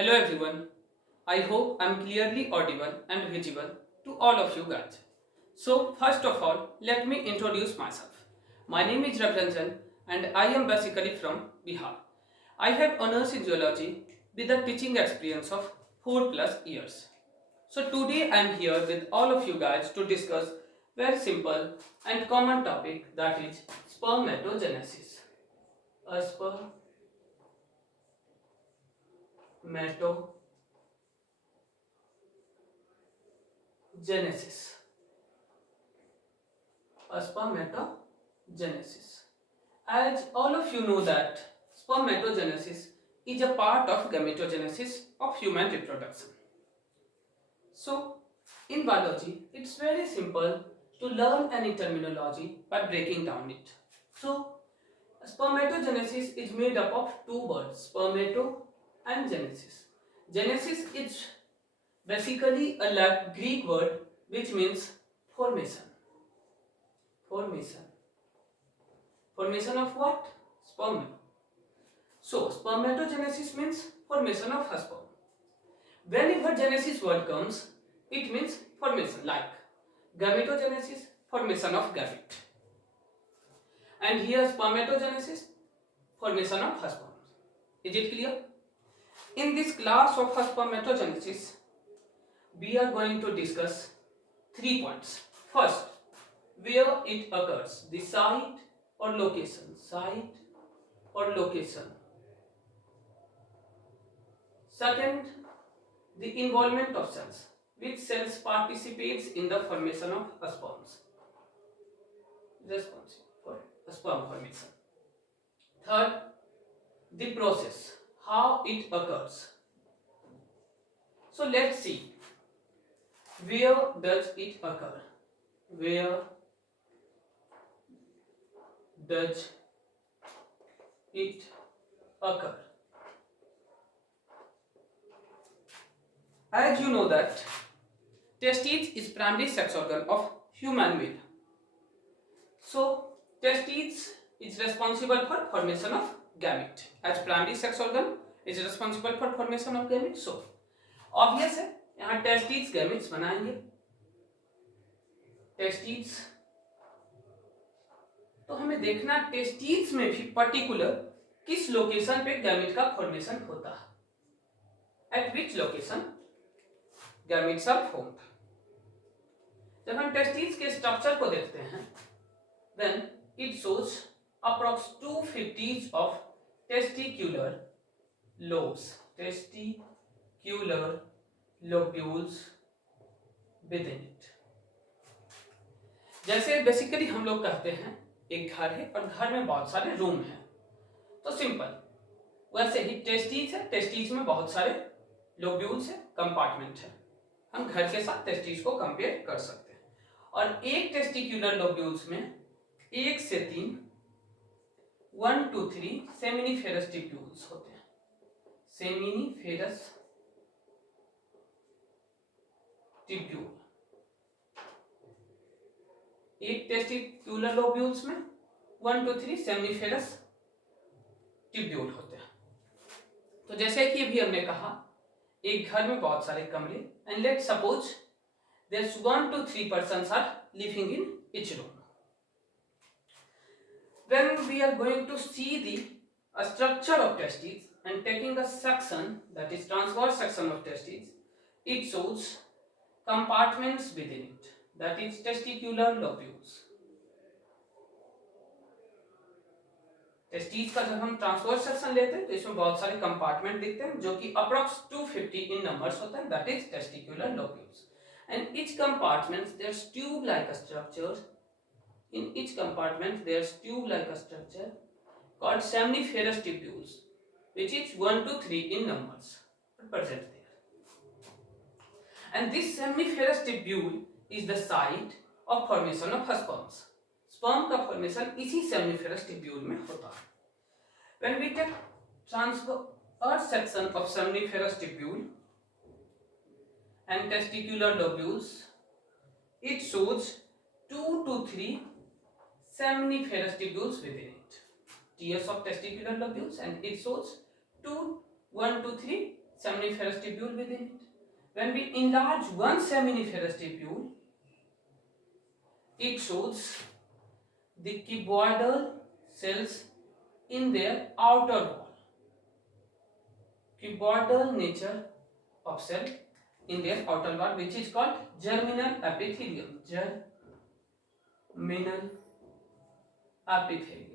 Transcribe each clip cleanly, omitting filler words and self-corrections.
Hello everyone. I hope I'm clearly audible and visible to all of you guys. So first of all, let me introduce myself. My name is Raghuranjan and I am basically from Bihar. I have honors in geology with a teaching experience of 4 plus years. So today I am here with all of you guys to discuss very simple and common topic, that is spermatogenesis. A spermatogenesis. Spermatogenesis. As all of you know that spermatogenesis is a part of gametogenesis of human reproduction. So in biology, it's very simple to learn any terminology by breaking down it. So spermatogenesis is made up of two words, spermato and genesis. Genesis is basically a Greek word which means formation. Formation. Formation of what? Sperm. So spermatogenesis means formation of a sperm. Whenever genesis word comes, it means formation, like gametogenesis, formation of gamete. And here spermatogenesis, formation of sperm. Is it clear? In this class of spermatogenesis, we are going to discuss 3 points. First, where it occurs, the site or location. Site or location. Second, the involvement of cells. Which cells participates in the formation of sperms? Responsible for sperm formation. Third, the process, how it occurs. So let's see, where does it occur? Where does it occur? As you know that testes is primary sex organ of human male. So testes is responsible for formation of gamete. As primary sex organ is responsible for formation of gamete. So obvious है, यहाँ testes gametes बनाएंगे. Testis, तो हमें देखना testis में भी particular किस location पे गैमेट का फॉर्मेशन होता है. At which location gametes are formed. जब हम टेस्टिस के स्ट्रक्चर को देखते हैं, then it shows approx 250 of testicular lobes. Testicular lobules with in it. जैसे बेसिकली हम लोग कहते हैं एक घर है और घर में बहुत सारे रूम हैं, तो सिंपल वैसे ही टेस्टिस है, टेस्टिस में बहुत सारे लोब्यूल्स है, कंपार्टमेंट है. हम घर के साथ टेस्टिस को कंपेयर कर सकते हैं. और एक टेस्टिक्यूलर लोब्यूल्स में 1 से 3 1 to 3 सेमिनिफेरस टिब्यूल्स होते हैं. Seminiferous tubule. एक टेस्टिक्यूलर लोब्यूल्स में 1 to 3 सेमिनिफेरस टिब्यूल होते हैं. तो जैसे कि अभी हमने कहा एक घर में बहुत सारे कमरे, and let suppose there's 1 to 3 persons are living in each room. When we are going to see the structure of testes and taking a section, that is transverse section of testes, it shows compartments within it, that is testicular lobules. Testis का जब हम transverse section लेते हैं तो इसमें बहुत सारे compartment दिखते हैं जो कि अप्रॉक्स 250 इन नंबर्स होते हैं, that is testicular lobules. And each compartment there's tube like structure. In each compartment there's tube like structure called seminiferous tubules, which is 1 to 3 in numbers present there. And this seminiferous tubule is the site of formation of sperms. Sperm का formation इसी seminiferous tubule में होता है. When we take transverse section of seminiferous tubule and testicular lobules, it shows 2 to 3 seminiferous tubules within it. Tiers of testicular lobules, and it shows 1 to 3 seminiferous tubule within it. When we enlarge one seminiferous tubule, it shows the cuboidal cells in their outer wall. Cuboidal nature of cell in their outer wall, which is called germinal epithelium. Germinal epithelium.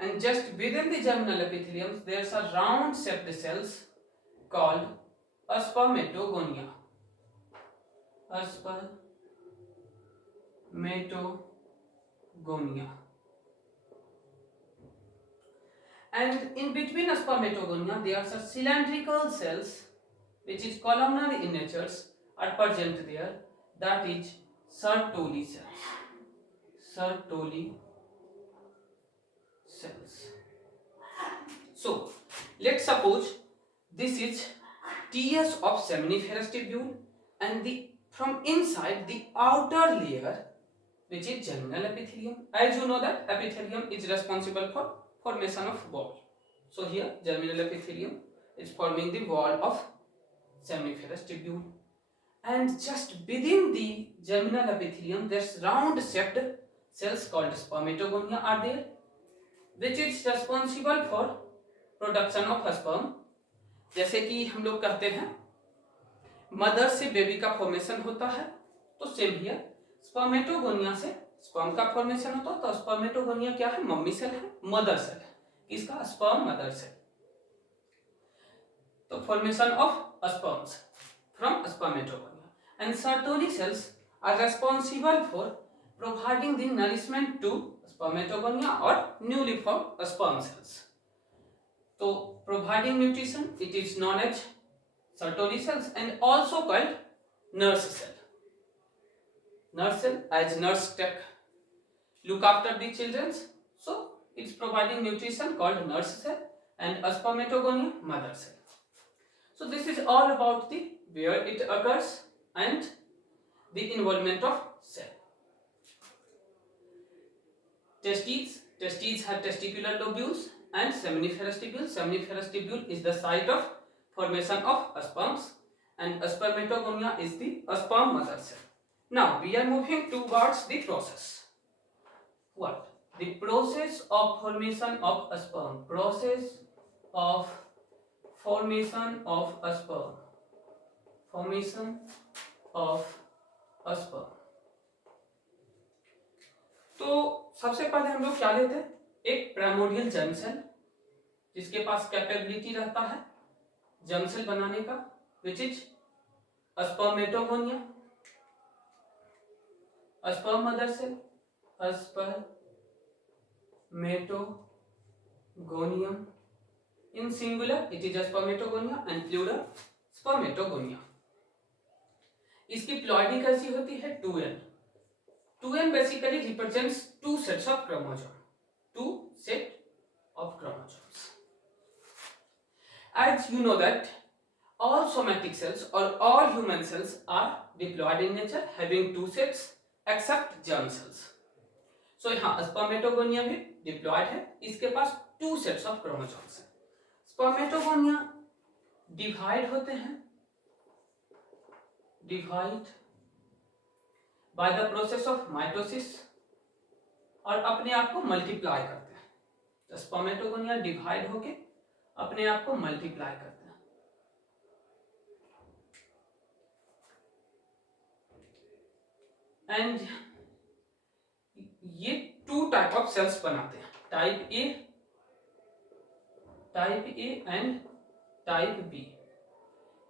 And just within the germinal epithelium, there's a round-shaped cells called spermatogonia. Spermatogonia. And in between spermatogonia, there are some cylindrical cells, which is columnar in nature, are present there. That is Sertoli cells. Sertoli cells. So, let's suppose this is TS of seminiferous tubule, and from inside the outer layer, which is germinal epithelium. As you know that epithelium is responsible for formation of wall. So here germinal epithelium is forming the wall of seminiferous tubule, and just within the germinal epithelium there's round-shaped cells called spermatogonia are there, which is responsible for production of sperm. जैसे कि हम लोग कहते हैं mother से baby का formation होता है, तो सेम हियर स्पर्मेटोगोनिया से स्पर्म का फॉर्मेशन होता है. तो स्पर्मेटोगोनिया क्या है? मम्मी सेल है, मदर सेल है. इसका स्पर्म मदर सेल. तो formation of sperms from spermatogonia. And Sertoli cells are responsible for providing the nourishment to spermatogonia और न्यूली फॉर्म्ड स्पर्म सेल्स. तो providing nutrition, it is known as Sertoli cells, and also called nurse cell. Nurse cell, as nurse look after the children, so it's providing nutrition called nurse cell, and spermatogonia mother cell. So this is all about the where it occurs and the involvement of cell. Testes have testicular lobules and seminiferous tubule. Seminiferous tubule is the site of formation of sperms, and spermatogonia is the sperm mother cell. Now we are moving towards the process. What? The process of formation of a sperm. Process of formation of a sperm. Formation of a sperm. तो सबसे पहले हम लोग क्या लेते हैं? एक primordial germ cell जिसके पास कैपेबिलिटी रहता है जर्म सेल बनाने का, which is spermatogonia, sperm mother cell, spermatogonium. In singular it is spermatogonia and plural spermatogonia. इसकी प्लॉइडी कैसी होती है? 2n. 2n basically represents two sets of chromosome. Two set of chromosomes. As you know that all somatic cells or all human cells are diploid in nature, having two sets except germ cells. So यहाँ spermatogonia भी diploid है, इसके पास two sets of chromosomes है. Spermatogonia divide होते हैं, divide by the process of mitosis, और अपने आप को मल्टीप्लाई करते हैं. तो स्पर्मेटोगोनिया डिवाइड होके अपने आप को मल्टीप्लाई करते हैं. एंड ये टू टाइप ऑफ सेल्स बनाते हैं, type A and type B.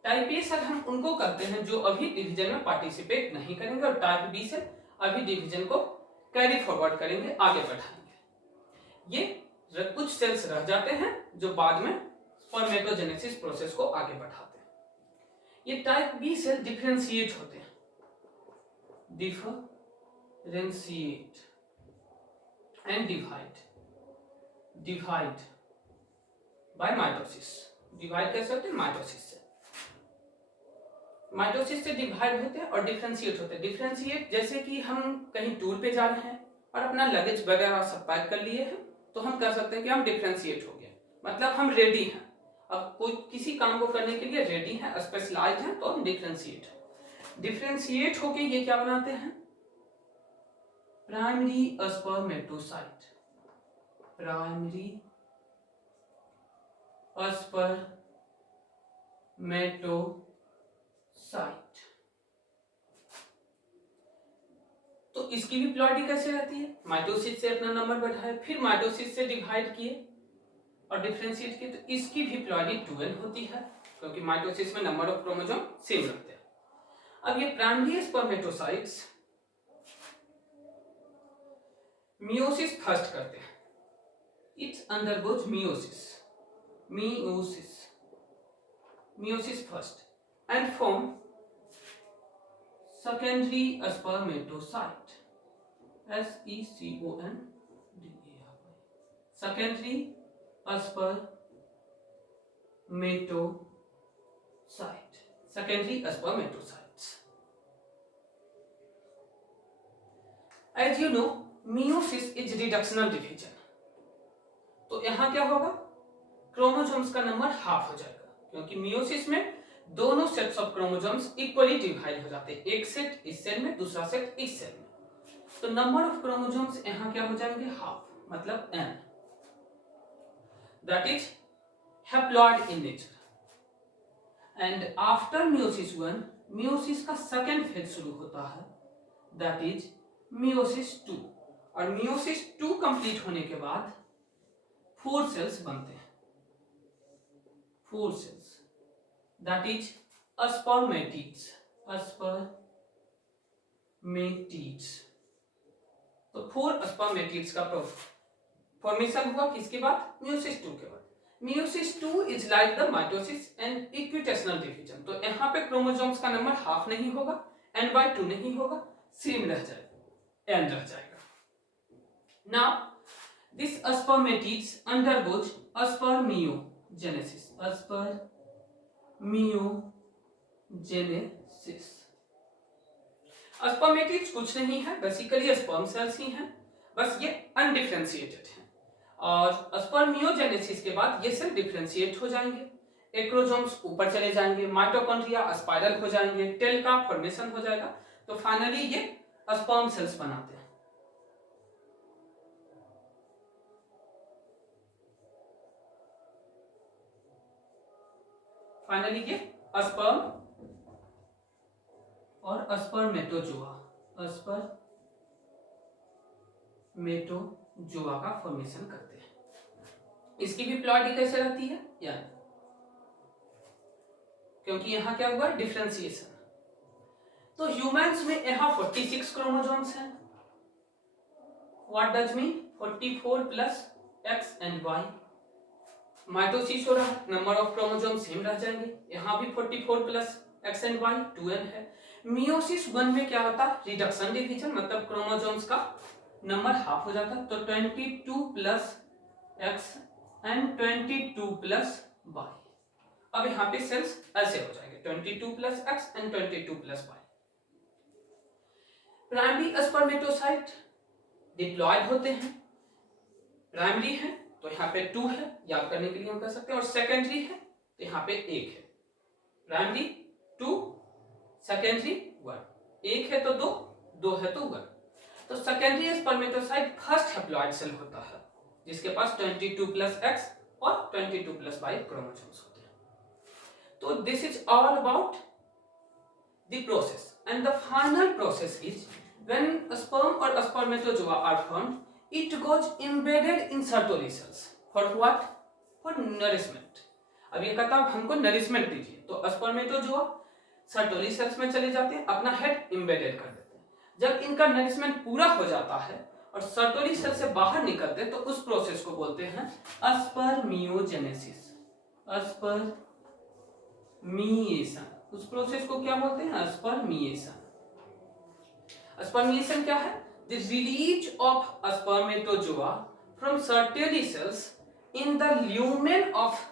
Type A cell हम उनको करते हैं जो अभी डिवीजन में पार्टिसिपेट नहीं करेंगे, और टाइप बी सेल अभी डिवीजन को कैरी फॉरवर्ड करेंगे, आगे बढ़ाएंगे. ये कुछ सेल्स रह जाते हैं जो बाद में स्पर्मेटोजेनेसिस प्रोसेस को आगे बढ़ाते हैं. ये टाइप बी सेल डिफरेंशिएट होते हैं, differentiate and divide by mitosis. Divide कैसे होते हैं? माइटोसिस से. माइटोसिस से डिवाइड होते हैं और डिफरेंशिएट होते हैं. डिफरेंशिएट जैसे कि हम कहीं टूर पे जा रहे हैं और अपना लगेज वगैरह सब पैक कर लिए हैं, तो तो हम कह सकते हैं कि हम डिफ्रेंशिएट हो गए, मतलब हम रेडी हैं, अब कोई किसी काम को करने के लिए रेडी है, स्पेशलाइज्ड है, तो हम डिफ्रेंशिएट होके ये क्या बनाते हैं, प्राइमरी स्पर्मेटोसाइट, प्राइमरी स्पर्मेटोसाइट। तो इसकी भी प्लॉइडी कैसे रहती है, माइटोसिस से अपना नंबर बढ़ाया, फिर माइटोसिस से डिवाइड किए और डिफरेंशिएट किए, तो इसकी भी प्लॉइडी 2n होती है, क्योंकि माइटोसिस में नंबर ऑफ क्रोमोसोम सेम रहते हैं। अब ये प्राइमरी स्पर्मेटोसाइट्स मियोसिस फर्स्ट करते हैं, it's undergoes meiosis first and form secondary spermatocyte, secondary spermatocytes. As you know, meiosis is reductional division. तो यहां क्या होगा, क्रोमोसोम्स का नंबर हाफ हो जाएगा, क्योंकि मियोसिस में दोनों sets of chromosomes equally divide हो जाते हैं, एक सेट इस सेल में, दूसरा सेट इस सेल में, तो नंबर ऑफ क्रोमोसोम्स यहां क्या हो जाएंगे, हाफ, मतलब n, that is haploid in nature. And after meiosis 1 meiosis का सेकंड फेज शुरू होता है, दैट इज मियोसिस 2, और मियोसिस 2 कंप्लीट होने के बाद 4 सेल्स बनते हैं, 4 सेल्स, that is spermatids, तो 4 spermatids का फॉर्मेशन हुआ किसके बाद, मियोसिस 2 के बाद। Meiosis 2 is like the mitosis and equational division, तो यहाँ पे क्रोमोसोम्स का नंबर हाफ नहीं होगा, n/2 नहीं होगा, सेम रह जाएगा, n रह जाएगा। Now this spermatids undergoes spermiogenesis, spermatids कुछ नहीं है, बेसिकली स्पर्म सेल्स ही हैं, बस ये अनडिफरेंशिएटेड हैं, और स्पर्मियोजेनेसिस के बाद ये सेल डिफरेंशिएट हो जाएंगे, एक्रोसोम्स ऊपर चले जाएंगे, माइटोकॉन्ड्रिया स्पाइरल हो जाएंगे, टेल का फॉर्मेशन हो जाएगा, तो फाइनली ये स्पर्म सेल्स बनाते हैं। फाइनली ये स्पर्म और स्पर्मेटोजोआ का फॉर्मेशन करते हैं। इसकी भी प्लॉइडी कैसे रहती है, यार क्योंकि यहां क्या हुआ, डिफरेंशिएशन। तो ह्यूमंस में यहां 46 क्रोमोसोम्स हैं, what does mean 44 plus x and y, mitosis हो रहा है, नंबर ऑफ क्रोमोसोम सेम रह जाएंगे, यहां भी 44 plus x and y 2n है। मियोसिस 1 में क्या होता है, रिडक्शन डिवीजन, मतलब क्रोमोसोम्स का नंबर हाफ हो जाता है, तो 22 plus x and 22 plus y। अब यहां पे सेल्स ऐसे हो जाएंगे, 22 plus x and 22 plus y। Primary spermatocyte diploid होते हैं, प्राइमरी है तो यहाँ पे 2 है, याद करने के लिए हम कह सकते हैं, और सेकेंडरी है तो यहाँ पे 1 है, प्राइमरी 2, सेकेंडरी 1, 1 है तो 2, 2 है तो 1। तो secondary spermatocyte first haploid cell होता है, जिसके पास 22 प्लस x और 22 प्लस y क्रोमोसोम्स होते हैं। तो this is all about the process, and the final process is when sperm और spermatozoa are formed, it goes embedded in Sertoli cells for what, for nourishment। अब ये कहता है हमको नरिशमेंट दीजिए, तो स्पर्मेटोजोआ सर्टोली सेल्स में चले जाते हैं, अपना हेड एम्बेडेड कर देते हैं। जब इनका नरिशमेंट पूरा हो जाता है और सर्टोली सेल से बाहर निकलते हैं, तो उस प्रोसेस को बोलते हैं स्पर्मियोजेनेसिस, स्पर्मिएशन। उस प्रोसेस को क्या बोलते हैं, स्पर्मिएशन। स्पर्मिएशन क्या है, the release of spermatozoa from Sertoli cells in the lumen of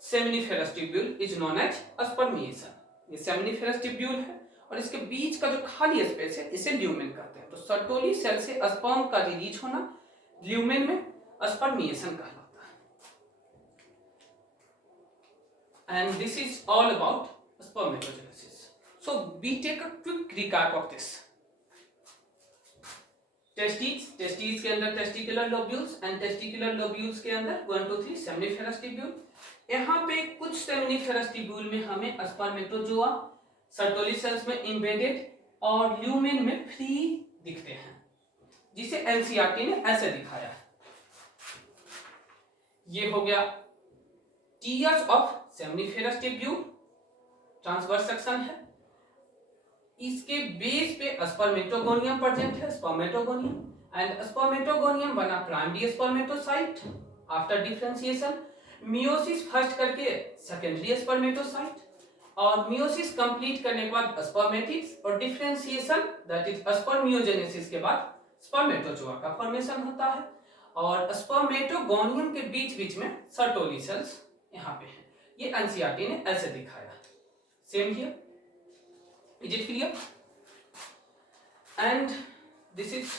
seminiferous tubule is known as spermiation। ये seminiferous tubule है और इसके बीच का जो खाली स्पेस है इसे ल्यूमेन कहते हैं। तो सर्टोली सेल से स्पर्म का रिलीज होना ल्यूमेन में, स्पर्मिएशन कहलाता है। And this is all about spermatogenesis. So we take a quick recap of this. Testis के अंदर testicular lobules and testicular lobules के अंदर 1 2 3 सेमिनिफेरस ट्यूब्यूल। यहाँ पे कुछ सेमिनिफेरस ट्यूब्यूल में हमें स्पर्मेटोजोआ सर्टोली सेल्स में इम्बेडेड और ल्यूमेन में फ्री दिखते हैं, जिसे एनसीईआरटी ने ऐसे दिखाया है। ये हो गया tears of seminiferous tubule, transverse section है। इसके बेस पे स्पर्मेटोगोनियम प्रेजेंट है, स्पर्मेटोगोनियम। एंड स्पर्मेटोगोनियम बना primary spermatocyte after differentiation, meiosis first करके सेकेंडरी स्पर्मेटोसाइट, और मियोसिस कंप्लीट करने के बाद स्पर्मेटिड्स, और डिफरेंशिएशन दैट इज स्पर्मियोजेनेसिस के बाद स्पर्मेटोजोआ का फॉर्मेशन होता है। और स्पर्मेटोगोनियम के बीच बीच में सर्टोली सेल्स यहाँ पे है। ये एनसीईआरटी ने ऐसे दिखाया। Same here, is it clear? And this is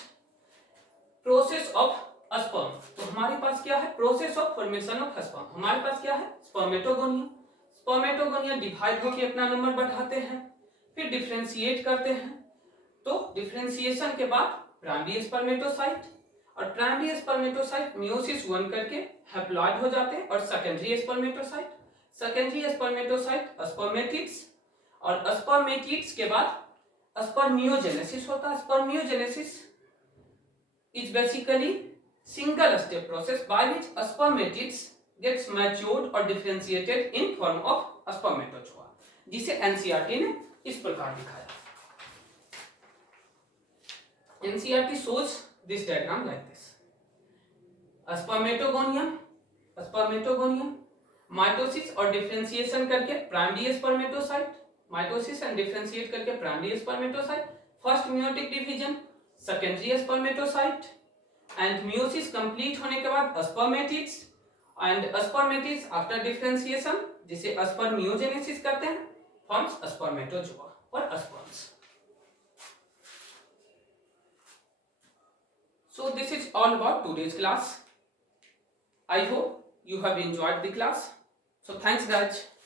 process of sperm. तो हमारे पास क्या है? Process of formation of sperm. हमारे पास क्या है? स्पर्मेटोगोनियम। स्पर्मेटोगोनियम डिवाइड होकर अपना नंबर बढ़ाते हैं, फिर डिफरेंशिएट करते हैं। तो डिफरेंशिएशन के बाद प्राइमरी स्पर्मेटोसाइट, और प्राइमरी स्पर्मेटोसाइट मियोसिस 1 करके हैप्लॉइड हो जाते हैं, और सेकेंडरी स्पर्मेटोसाइट स्पर्मेटिड्स, और स्पर्मेटिड्स के बाद स्पर्मियोजेनेसिस होता है। Spermiogenesis is basically single step process by which spermatids gets matured or differentiated in form of spermatozoa, जिसे एनसीईआरटी ने इस प्रकार दिखाया। NCERT shows this diagram like this. Spermatogonium mitosis और डिफरेंशिएशन करके primary spermatocyte, mitosis and differentiate करके primary spermatocyte, first meiotic division secondary spermatocyte, and meiosis complete होने के बाद spermatids, and spermatids after differentiation, जिसे स्पर्मियोजेनेसिस करते हैं, फॉर्म्स स्पर्मेटोजोआ और sperms. So this is all about today's class. I hope you have enjoyed the class. So thanks guys.